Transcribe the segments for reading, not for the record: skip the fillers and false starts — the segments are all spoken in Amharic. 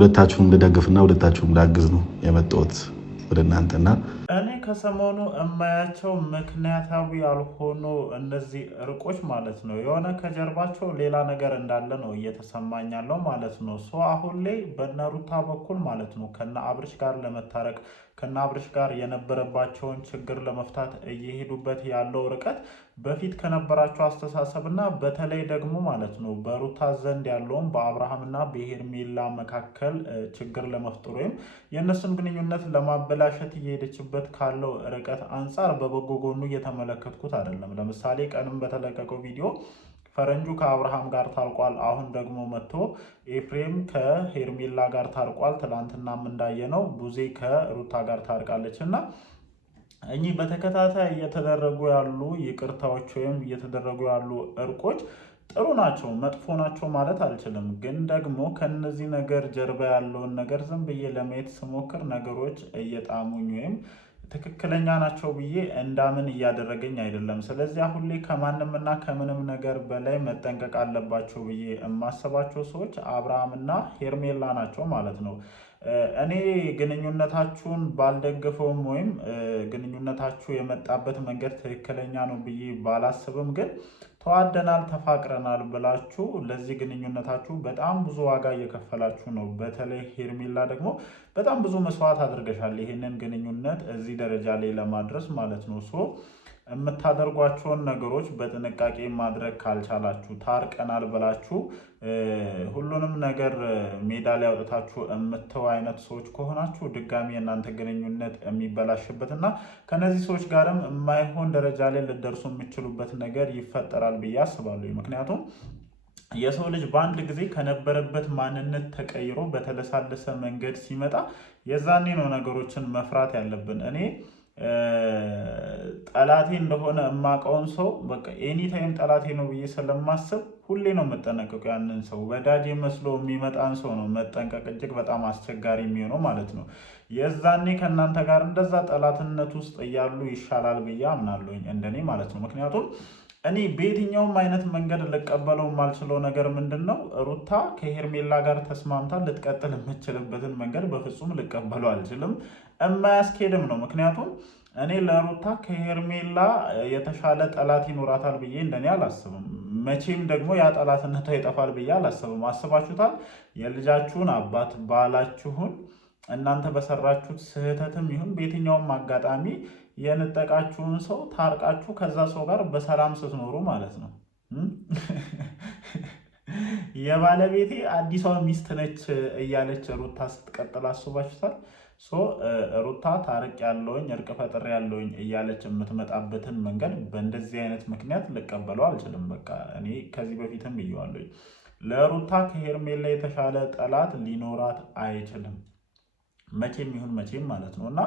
ሁለታችሁም ልደግፍና ሁለታችሁም ላግዝ ነው የመጣሁት ወደ እናንተና እኔ ከሰሞኑ የማያቸው ምክንያታዊ ያልሆኑ እነዚህ እርቆች ማለት ነው የሆነ ከጀርባቸው ሌላ ነገር እንዳለ ነው እየተሰማኝ ያለው ማለት ነው። አሁን ላይ በነሩታ በኩል ማለት ነው ከነ አብርሽ ጋር ለመታረቅ ከነ አብርሽ ጋር የነበረባቸውን ችግር ለመፍታት እየሄዱበት ያለው ርቀት በፊት ከነበራቸው አስተሳሰብና በተለይ ደግሞ ማለት ነው በሩታ ዘንድ ያለውን በአብርሃምና በሄርሜላ መካከል ችግር ለመፍጠር ወይም የእነሱን ግንኙነት ለማበላሸት እየሄደችበት ካለው ርቀት አንጻር በበጎ ጎኑ እየተመለከትኩት አይደለም። ለምሳሌ ቀንም በተለቀቀው ቪዲዮ ፈረንጁ ከአብርሃም ጋር ታርቋል። አሁን ደግሞ መጥቶ ኤፍሬም ከሄርሜላ ጋር ታርቋል። ትላንትናም እንዳየነው ቡዜ ከሩታ ጋር ታርቃለች እና እኚህ በተከታታይ እየተደረጉ ያሉ ይቅርታዎች ወይም እየተደረጉ ያሉ እርቆች ጥሩ ናቸው፣ መጥፎ ናቸው ማለት አልችልም። ግን ደግሞ ከነዚህ ነገር ጀርባ ያለውን ነገር ዝም ብዬ ለማየት ስሞክር ነገሮች እየጣሙኝ ወይም ትክክለኛ ናቸው ብዬ እንዳምን እያደረገኝ አይደለም። ስለዚህ አሁን ላይ ከማንም እና ከምንም ነገር በላይ መጠንቀቅ አለባቸው ብዬ የማስባቸው ሰዎች አብርሃምና ሄርሜላ ናቸው ማለት ነው። እኔ ግንኙነታችሁን ባልደግፈውም ወይም ግንኙነታችሁ የመጣበት መንገድ ትክክለኛ ነው ብዬ ባላስብም ግን ተዋደናል፣ ተፋቅረናል ብላችሁ ለዚህ ግንኙነታችሁ በጣም ብዙ ዋጋ እየከፈላችሁ ነው። በተለይ ሄርሜላ ደግሞ በጣም ብዙ መስዋዕት አድርገሻል ይህንን ግንኙነት እዚህ ደረጃ ላይ ለማድረስ ማለት ነው። የምታደርጓቸውን ነገሮች በጥንቃቄ ማድረግ ካልቻላችሁ ታርቀናል ብላችሁ ሁሉንም ነገር ሜዳ ላይ አውጥታችሁ የምትተው አይነት ሰዎች ከሆናችሁ ድጋሚ የእናንተ ግንኙነት የሚበላሽበት እና ከነዚህ ሰዎች ጋርም የማይሆን ደረጃ ላይ ልደርሱ የሚችሉበት ነገር ይፈጠራል ብዬ አስባለሁ። ምክንያቱም የሰው ልጅ በአንድ ጊዜ ከነበረበት ማንነት ተቀይሮ በተለሳለሰ መንገድ ሲመጣ የዛኔ ነው ነገሮችን መፍራት ያለብን። እኔ ጠላቴ እንደሆነ የማውቀውን ሰው በቃ ኤኒ ታይም ጠላቴ ነው ብዬ ስለማስብ ሁሌ ነው መጠንቀቅ። ያንን ሰው ወዳጅ መስሎ የሚመጣን ሰው ነው መጠንቀቅ እጅግ በጣም አስቸጋሪ የሚሆነው ማለት ነው። የዛኔ ከእናንተ ጋር እንደዛ ጠላትነት ውስጥ እያሉ ይሻላል ብዬ አምናለሁኝ እንደኔ ማለት ነው። ምክንያቱም እኔ በየትኛውም አይነት መንገድ ልቀበለው የማልችለው ነገር ምንድን ነው? ሩታ ከሄርሜላ ጋር ተስማምታ ልትቀጥል የምችልበትን መንገድ በፍጹም ልቀበለው አልችልም። የማያስኬድም ነው። ምክንያቱም እኔ ለሩታ ከሄርሜላ የተሻለ ጠላት ይኖራታል ብዬ እንደኔ አላስብም። መቼም ደግሞ ያ ጠላትነቷ ይጠፋል ብዬ አላስብም። አስባችሁታል? የልጃችሁን አባት ባላችሁን እናንተ በሰራችሁት ስህተትም ይሁን በየትኛውም አጋጣሚ የነጠቃችሁን ሰው ታርቃችሁ ከዛ ሰው ጋር በሰላም ስትኖሩ ማለት ነው። የባለቤቴ አዲሷ ሚስት ነች እያለች ሩታ ስትቀጥል አስባችሁታል? ሩታ ታርቅ ያለውኝ እርቅ ፈጥር ያለውኝ እያለች የምትመጣበትን መንገድ በእንደዚህ አይነት ምክንያት ልቀበለው አልችልም። በቃ እኔ ከዚህ በፊትም ብየዋለሁ፣ ለሩታ ከሄርሜላ የተሻለ ጠላት ሊኖራት አይችልም፣ መቼም ይሁን መቼም ማለት ነው። እና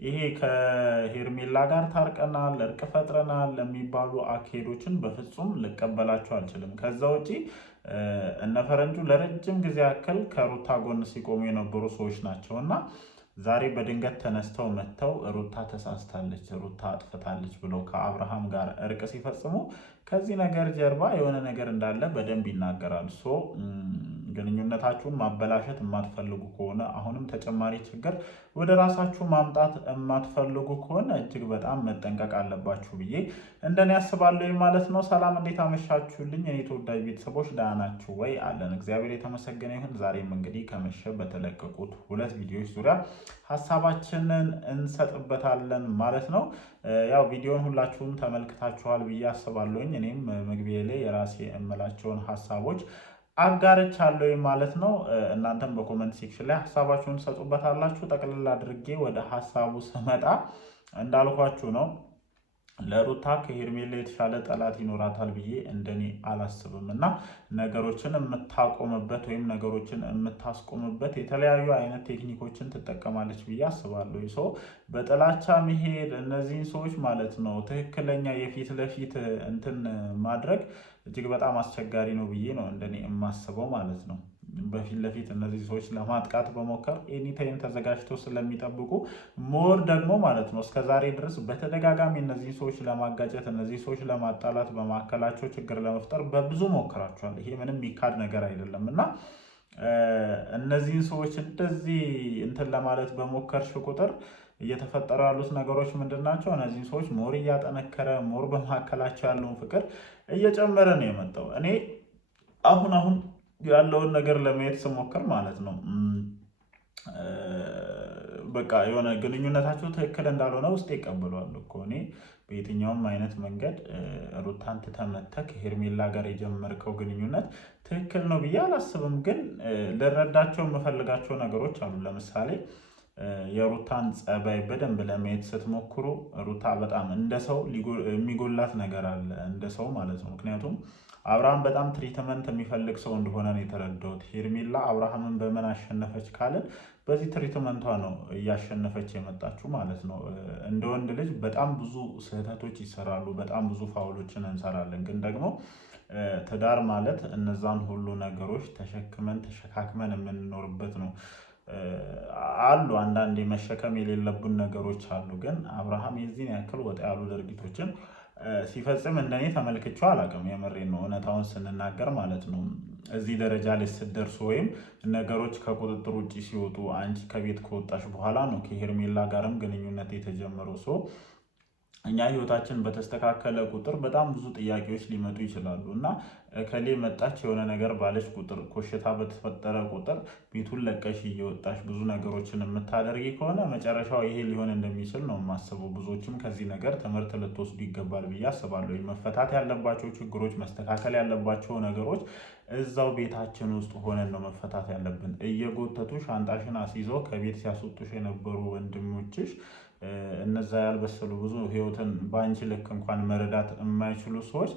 ይሄ ከሄርሜላ ጋር ታርቀናል እርቅ ፈጥረናል የሚባሉ አካሄዶችን በፍጹም ልቀበላቸው አልችልም። ከዛ ውጪ እነ ፈረንጁ ለረጅም ጊዜ ያክል ከሩታ ጎን ሲቆሙ የነበሩ ሰዎች ናቸው እና ዛሬ በድንገት ተነስተው መጥተው ሩታ ተሳስታለች፣ ሩታ አጥፍታለች ብለው ከአብርሃም ጋር እርቅ ሲፈጽሙ ከዚህ ነገር ጀርባ የሆነ ነገር እንዳለ በደንብ ይናገራል። ግንኙነታችሁን ማበላሸት የማትፈልጉ ከሆነ አሁንም ተጨማሪ ችግር ወደ ራሳችሁ ማምጣት የማትፈልጉ ከሆነ እጅግ በጣም መጠንቀቅ አለባችሁ ብዬ እንደኔ ያስባለሁ ማለት ነው። ሰላም፣ እንዴት አመሻችሁልኝ የኔ ተወዳጅ ቤተሰቦች? ደህና ናችሁ ወይ? አለን፣ እግዚአብሔር የተመሰገነ ይሁን። ዛሬም እንግዲህ ከመሸ በተለቀቁት 2 ቪዲዮዎች ዙሪያ ሀሳባችንን እንሰጥበታለን ማለት ነው። ያው ቪዲዮን ሁላችሁም ተመልክታችኋል ብዬ አስባለሁኝ። እኔም መግቢያ ላይ የራሴ የምላቸውን ሀሳቦች አጋርቻለሁ ማለት ነው። እናንተም በኮመንት ሴክሽን ላይ ሀሳባችሁን ሰጡበታላችሁ። ጠቅልል አድርጌ ወደ ሀሳቡ ስመጣ እንዳልኳችሁ ነው፣ ለሩታ ከሄርሜላ የተሻለ ጠላት ይኖራታል ብዬ እንደኔ አላስብም እና ነገሮችን የምታቆምበት ወይም ነገሮችን የምታስቆምበት የተለያዩ አይነት ቴክኒኮችን ትጠቀማለች ብዬ አስባለሁ። በጥላቻ መሄድ እነዚህን ሰዎች ማለት ነው ትክክለኛ የፊት ለፊት እንትን ማድረግ እጅግ በጣም አስቸጋሪ ነው ብዬ ነው እንደኔ የማስበው ማለት ነው። በፊት ለፊት እነዚህ ሰዎች ለማጥቃት በሞከር ኤኒታይም ተዘጋጅተው ስለሚጠብቁ ሞር ደግሞ ማለት ነው እስከዛሬ ድረስ በተደጋጋሚ እነዚህ ሰዎች ለማጋጨት እነዚህ ሰዎች ለማጣላት በማካከላቸው ችግር ለመፍጠር በብዙ ሞክራቸዋል። ይሄ ምንም የሚካድ ነገር አይደለም እና እነዚህን ሰዎች እንደዚህ እንትን ለማለት በሞከርሽ ቁጥር እየተፈጠሩ ያሉት ነገሮች ምንድን ናቸው? እነዚህን ሰዎች ሞር እያጠነከረ ሞር በመካከላቸው ያለውን ፍቅር እየጨመረ ነው የመጣው። እኔ አሁን ያለውን ነገር ለማየት ስሞክር ማለት ነው በቃ የሆነ ግንኙነታቸው ትክክል እንዳልሆነ ውስጥ ይቀበሏል እኮ። እኔ በየትኛውም አይነት መንገድ ሩታን ትተህ መተህ ከሄርሜላ ጋር የጀመርከው ግንኙነት ትክክል ነው ብዬ አላስብም። ግን ልረዳቸው የምፈልጋቸው ነገሮች አሉ። ለምሳሌ የሩታን ጸባይ በደንብ ለማየት ስትሞክሩ ሩታ በጣም እንደ ሰው የሚጎላት ነገር አለ፣ እንደ ሰው ማለት ነው። ምክንያቱም አብርሃም በጣም ትሪትመንት የሚፈልግ ሰው እንደሆነ ነው የተረዳሁት። ሄርሜላ አብርሃምን በምን አሸነፈች ካልን በዚህ ትሪትመንቷ ነው እያሸነፈች የመጣችው ማለት ነው። እንደ ወንድ ልጅ በጣም ብዙ ስህተቶች ይሰራሉ፣ በጣም ብዙ ፋውሎችን እንሰራለን። ግን ደግሞ ትዳር ማለት እነዛን ሁሉ ነገሮች ተሸካክመን የምንኖርበት ነው። አሉ አንዳንድ መሸከም የሌለብን ነገሮች አሉ። ግን አብርሃም የዚህን ያክል ወጣ ያሉ ድርጊቶችን ሲፈጽም እንደኔ ተመልክቼው አላውቅም። የምሬን ነው፣ እውነታውን ስንናገር ማለት ነው። እዚህ ደረጃ ላይ ስትደርሱ ወይም ነገሮች ከቁጥጥር ውጭ ሲወጡ አንቺ ከቤት ከወጣሽ በኋላ ነው ከሄርሜላ ጋርም ግንኙነት የተጀመረው። ሰው እኛ ህይወታችን በተስተካከለ ቁጥር በጣም ብዙ ጥያቄዎች ሊመጡ ይችላሉ እና ከሌ መጣች የሆነ ነገር ባለች ቁጥር ኮሽታ በተፈጠረ ቁጥር ቤቱን ለቀሽ እየወጣሽ ብዙ ነገሮችን የምታደርጊ ከሆነ መጨረሻው ይሄ ሊሆን እንደሚችል ነው የማስበው። ብዙዎችም ከዚህ ነገር ትምህርት ልትወስዱ ይገባል ብዬ አስባለሁ። መፈታት ያለባቸው ችግሮች፣ መስተካከል ያለባቸው ነገሮች እዛው ቤታችን ውስጥ ሆነን ነው መፈታት ያለብን። እየጎተቱ ሻንጣሽን አስይዘው ከቤት ሲያስወጡሽ የነበሩ ወንድሞችሽ እነዛ ያልበሰሉ ብዙ ህይወትን በአንቺ ልክ እንኳን መረዳት የማይችሉ ሰዎች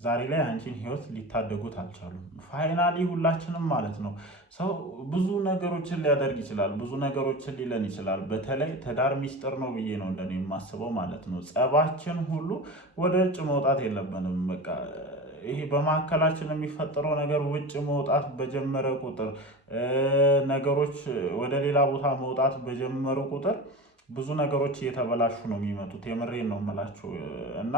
ዛሬ ላይ አንቺን ህይወት ሊታደጉት አልቻሉም። ፋይናሊ ሁላችንም ማለት ነው ሰው ብዙ ነገሮችን ሊያደርግ ይችላል፣ ብዙ ነገሮችን ሊለን ይችላል። በተለይ ትዳር ሚስጥር ነው ብዬ ነው እንደኔ የማስበው ማለት ነው። ጸባችን ሁሉ ወደ ውጭ መውጣት የለብንም። በቃ ይሄ በመካከላችን የሚፈጠረው ነገር ውጭ መውጣት በጀመረ ቁጥር ነገሮች ወደ ሌላ ቦታ መውጣት በጀመሩ ቁጥር ብዙ ነገሮች እየተበላሹ ነው የሚመጡት። የምሬን ነው የምላችሁ። እና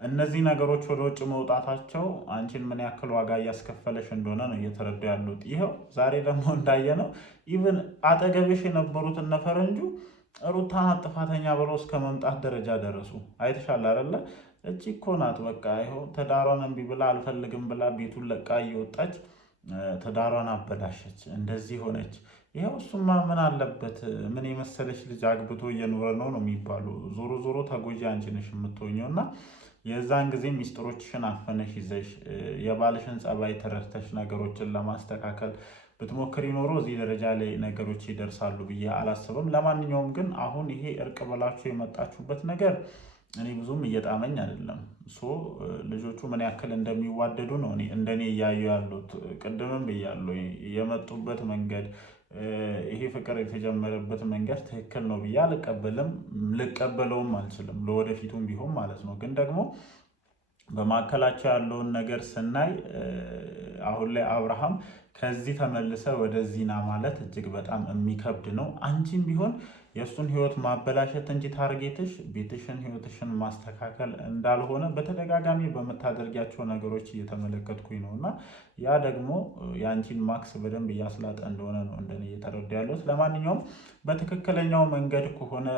እነዚህ ነገሮች ወደ ውጭ መውጣታቸው አንቺን ምን ያክል ዋጋ እያስከፈለሽ እንደሆነ ነው እየተረዱ ያሉት። ይኸው ዛሬ ደግሞ እንዳየነው ኢቭን አጠገብሽ የነበሩት እነ ፈረንጁ ሩታን ጥፋተኛ ብለው እስከ መምጣት ደረጃ ደረሱ። አይተሻል አይደለ? እቺ እኮ ናት በቃ ይኸው ትዳሯን እምቢ ብላ አልፈልግም ብላ ቤቱን ለቃ እየወጣች ትዳሯን አበላሸች፣ እንደዚህ ሆነች። ይኸው እሱማ ምን አለበት? ምን የመሰለች ልጅ አግብቶ እየኖረ ነው የሚባሉ። ዞሮ ዞሮ ተጎጂ አንቺ ነሽ የምትሆኘው። እና የዛን ጊዜ ሚስጥሮችሽን አፈነሽ ይዘሽ የባልሽን ጸባይ ተረድተሽ ነገሮችን ለማስተካከል ብትሞክሪ ኖሮ እዚህ ደረጃ ላይ ነገሮች ይደርሳሉ ብዬ አላስብም። ለማንኛውም ግን አሁን ይሄ እርቅ ብላችሁ የመጣችሁበት ነገር እኔ ብዙም እየጣመኝ አይደለም። ልጆቹ ምን ያክል እንደሚዋደዱ ነው እንደኔ እያዩ ያሉት። ቅድምም ብያለሁ የመጡበት መንገድ ይሄ ፍቅር የተጀመረበት መንገድ ትክክል ነው ብዬ አልቀበልም፣ ልቀበለውም አልችልም፣ ለወደፊቱም ቢሆን ማለት ነው። ግን ደግሞ በማዕከላቸው ያለውን ነገር ስናይ አሁን ላይ አብርሃም ከዚህ ተመልሰ ወደዚህ ና ማለት እጅግ በጣም የሚከብድ ነው። አንቺም ቢሆን የእሱን ህይወት ማበላሸት እንጂ ታርጌትሽ ቤትሽን ህይወትሽን ማስተካከል እንዳልሆነ በተደጋጋሚ በምታደርጊያቸው ነገሮች እየተመለከትኩኝ ነው። እና ያ ደግሞ የአንቺን ማክስ በደንብ እያስላጠ እንደሆነ ነው እንደኔ እየተረዳ ያለሁት። ለማንኛውም በትክክለኛው መንገድ ከሆነ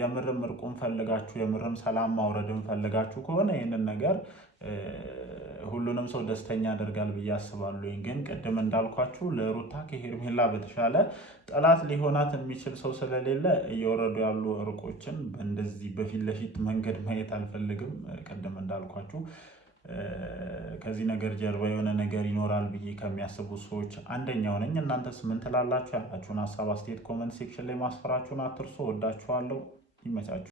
የምርም እርቁን ፈልጋችሁ የምርም ሰላም ማውረድን ፈልጋችሁ ከሆነ ይህንን ነገር ሁሉንም ሰው ደስተኛ ያደርጋል ብዬ አስባለሁ። ግን ቅድም እንዳልኳችሁ ለሩታ ከሄርሜላ በተሻለ ጠላት ሊሆናት የሚችል ሰው ስለሌለ እየወረዱ ያሉ እርቆችን በእንደዚህ በፊት ለፊት መንገድ ማየት አልፈልግም። ቅድም እንዳልኳችሁ ከዚህ ነገር ጀርባ የሆነ ነገር ይኖራል ብዬ ከሚያስቡ ሰዎች አንደኛው ነኝ። እናንተስ ምን ትላላችሁ? ያላችሁን ሀሳብ አስተያየት ኮመንት ሴክሽን ላይ ማስፈራችሁን አትርሱ። ወዳችኋለሁ። ይመቻችሁ።